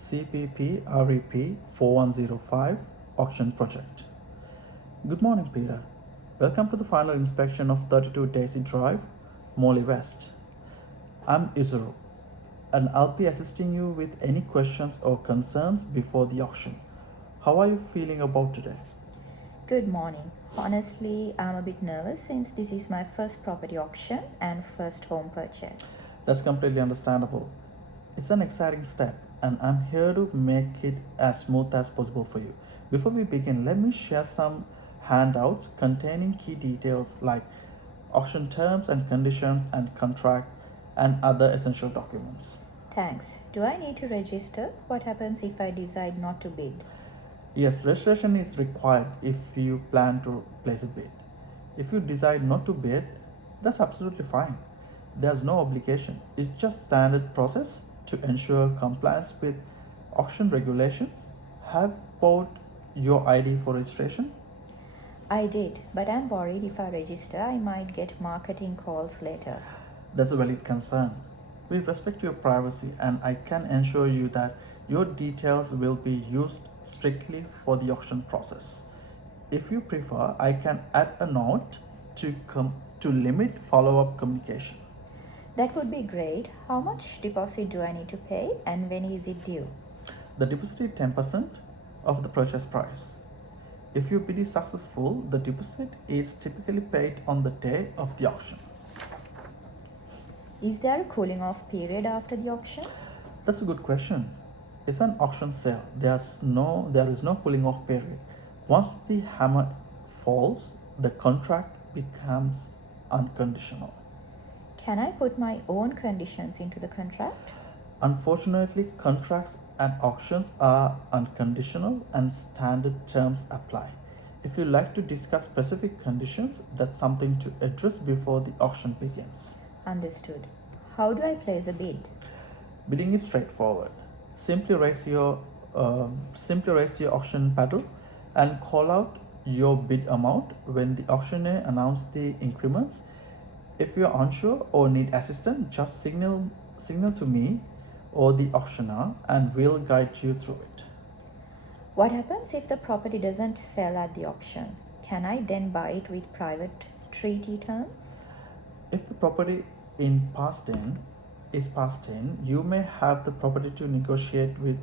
CPPREP4105 auction project. Good morning, Peter. Welcome to the final inspection of 32 Daisy Drive, Morley West. I'm Isuru, and I'll be assisting you with any questions or concerns before the auction. How are you feeling about today? Good morning. Honestly, I'm a bit nervous since this is my first property auction and first home purchase. That's completely understandable. It's an exciting step, and I'm here to make it as smooth as possible for you. Before we begin, let me share some handouts containing key details like auction terms and conditions and contract and other essential documents. Thanks. Do I need to register? What happens if I decide not to bid? Yes, registration is required if you plan to place a bid. If you decide not to bid, that's absolutely fine. There's no obligation. It's just standard process to ensure compliance with auction regulations. Have bought your ID for registration? I did, but I'm worried if I register, I might get marketing calls later. That's a valid concern. We respect your privacy, and I can assure you that your details will be used strictly for the auction process. If you prefer, I can add a note to limit follow-up communication. That would be great. How much deposit do I need to pay and when is it due? The deposit is 10% of the purchase price. If your bid is successful, the deposit is typically paid on the day of the auction. Is there a cooling off period after the auction? That's a good question. It's an auction sale. There is no cooling off period. Once the hammer falls, the contract becomes unconditional. Can I put my own conditions into the contract? Unfortunately, contracts at auctions are unconditional and standard terms apply. If you like to discuss specific conditions, that's something to address before the auction begins. Understood. How do I place a bid? Bidding is straightforward. Simply raise your auction paddle and call out your bid amount when the auctioneer announces the increments. If you're unsure or need assistance, just signal to me or the auctioneer and we'll guide you through it. What happens if the property doesn't sell at the auction? Can I then buy it with private treaty terms? If the property is past 10, you may have the property to negotiate with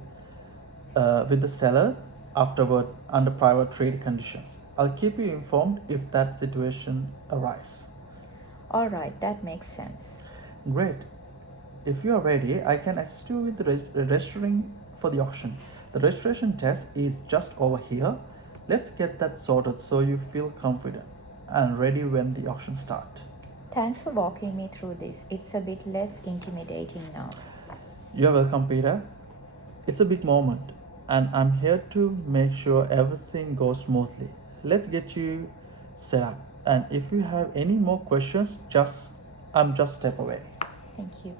the seller afterward under private treaty conditions. I'll keep you informed if that situation arises. All right, that makes sense. Great. If you are ready, I can assist you with registering for the auction. The registration test is just over here. Let's get that sorted so you feel confident and ready when the auction starts. Thanks for walking me through this. It's a bit less intimidating now. You're welcome, Peter. It's a big moment, and I'm here to make sure everything goes smoothly. Let's get you set up. And if you have any more questions, just step away. Thank you.